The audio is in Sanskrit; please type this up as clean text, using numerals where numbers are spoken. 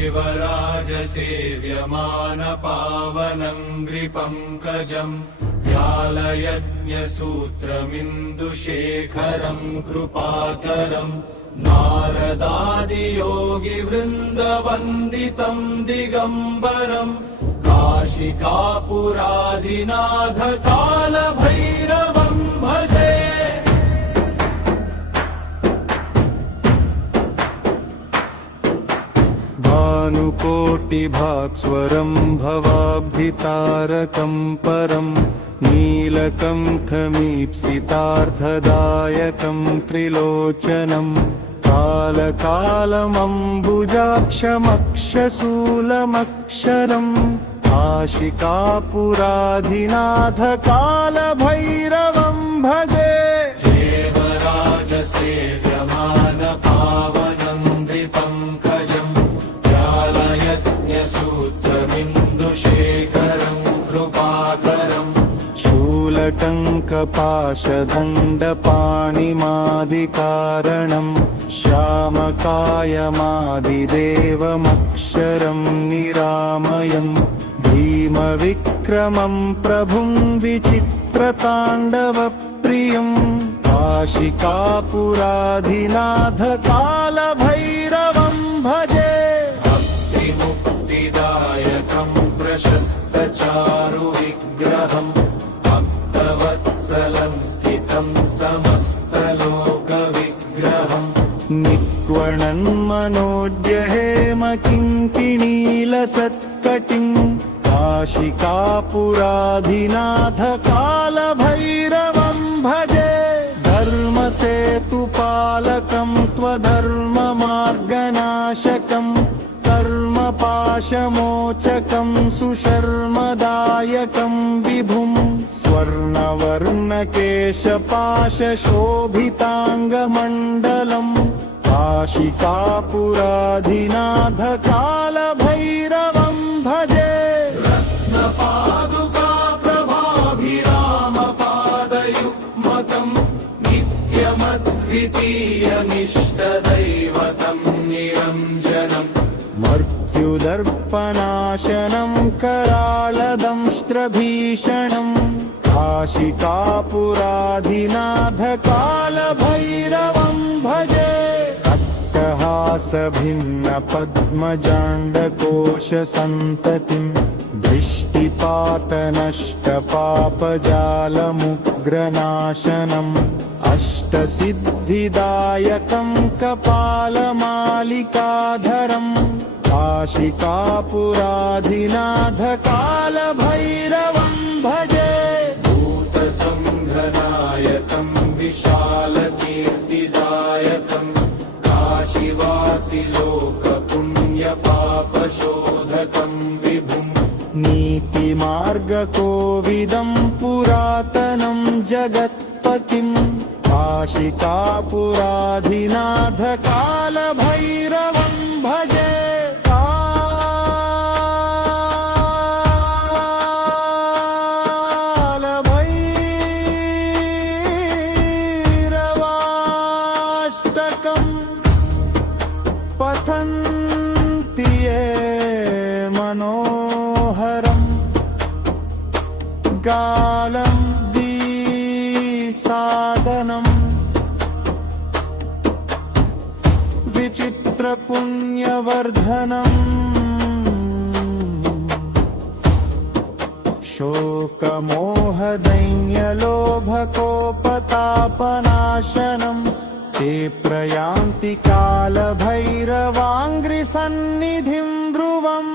देवराजसेव्यमानपावनङ्घ्रिपङ्कजम् व्यालयज्ञसूत्रमिन्दुशेखरम् कृपाकरम् नारदादियोगिवृन्दवन्दितम् दिगम्बरम् काशिकापुराधिनाथकालभैरवम् भजे। भानुकोटिभास्वरम् भवाब्धितारकम् परम् नीलकण्ठमीप्सितार्थदायकम् त्रिलोचनम् कालकालमम्बुजाक्षमक्षशूलमक्षरम् काशिकापुराधिनाथकालभैरवम् भजे। देवराजसेव्यमानपावनङ्घ्रिपङ्कजम् व्यालयज्ञसूत्रमिन्दुशेखरम् कृपाकरम् शूलटङ्कपाशदण्डपाणिमादिकारणम् श्यामकायमादिदेवमक्षरम् निरामयम् भीमविक्रमम् प्रभुम् विचित्रताण्डवप्रियम् काशिकापुराधिनाथकालभैरवम् भजे। भक्तिमुक्तिदायकम् प्रशस्तचारुविग्रहम् भक्तवत्सलम् स्थितम् समस्तलोकविग्रहम् निक्वणन्मनोज्यहेमकिङ्किणीलसत्कटिम् काशिकापुराधिनाथकालभैरवम् भजे। धर्मसेतुपालकम् त्वधर्ममार्गनाशकम् कर्मपाशमोचकम् सुशर्मदायकम् विभुम् स्वर्णवर्णकेशपाशशोभिताङ्गमण्डलम् काशिकापुराधिनाथकालभैरवम् भजे। रत्नपादुका प्रभाभिरामपादयुग्मकम् नित्यमद्वितीयमिष्टदैवतम् निरञ्जनम् मृत्युदर्पनाशनम् करालदंष्ट्रभीषणम् काशिकापुराधिनाथकालभैरवम् भजे। अट्टहासभिन्नपद्मजाण्डकोशसन्ततिम् दृष्टिपातनष्टपापजालमुग्रनाशनम् अष्टसिद्धिदायकम् कपालमालिकाधरम् काशिकापुराधिनाथकालभैरवम् भजे। भूतसङ्घनायकम् विशालकीर्तिदायकम् काशीवासिलोकपुण्यपापशोधकम् विभुम् नीतिमार्गकोविदम् पुरातनम् जगत्पतिम् काशिकापुराधिनाथकालभैरवम् भजे। कालभैरवाष्टकम् पठन्ति ये मनोहरम् गालम् साधनम् विचित्रपुण्यवर्धनम् शोकमोहदैन्यलोभकोपतापनाशनम् ते प्रयान्ति कालभैरवाङ्घ्रिसन्निधिम् ध्रुवम्